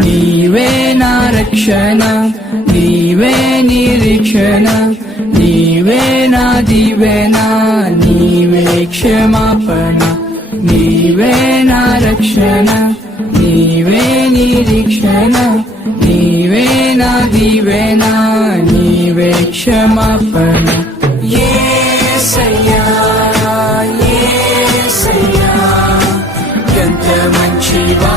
నీవే నా రక్షణ, నీవే నిరీక్షణ, నీవే నా దీవెన, నీవే క్షమాపణ. నీవే నా రక్షణ, నీవే నిరీక్షణ, నీవే నా దీవెన, నీవే క్షమాపణ. యేసయ్యా యేసయ్యా ఎంత మంచివా